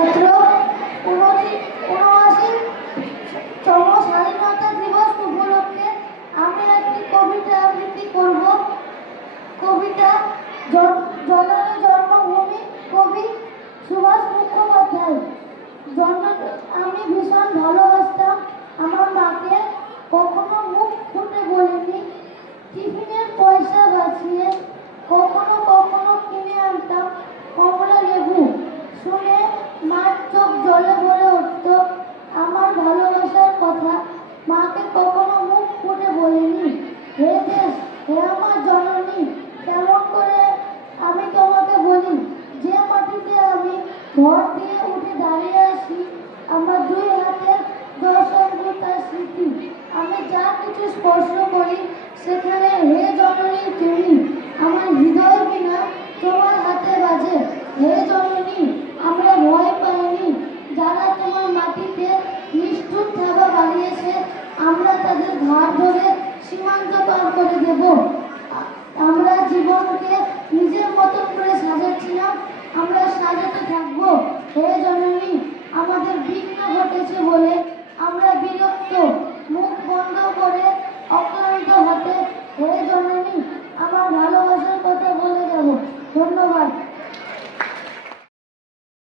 মাত্র ৭৯তম স্বাধীনতা দিবস উপলক্ষে আমি একটি কবিতা আবৃত্তি করব। কবিতা জননী জন্মভূমি, কবি সুভাষ মুখোপাধ্যায়। আমি ভীষণ ভালোবাসতাম আমার মাকে, কখনো মুখ ফুটে বলিনি। টিফিনের পয়সা বাঁচিয়ে কখনো কখনো কিনে আনতাম কমলা লেবু। শুনে মার চোখ জলে ভরে উঠত। আমার ভালোবাসার কথা মাকে কখনো মুখ ফুটে বলিনি। হে দেশ, হে আমার জননী, কেমন করে আমি তোমাকে বলি, যে মাটিতে আমি ভর দিয়ে উঠে দাঁড়িয়ে আছি, আমার দুই হাতের 10 আঙ্গুল তার স্মৃতি। আমি যা কিছু স্পর্শ করি সেখানে হে জননী তুমি। আমার হৃদয় বিনা তোমার হাতে বাজে। হে জননী, আমরা ভয় পাইনি। যারা তোমার মাটিতে নিষ্ঠুর থাবা বাড়িয়েছে, আমরা তাদের ঘাড় ধরে সীমান্ত পার করে দেব। আমরা জীবনকে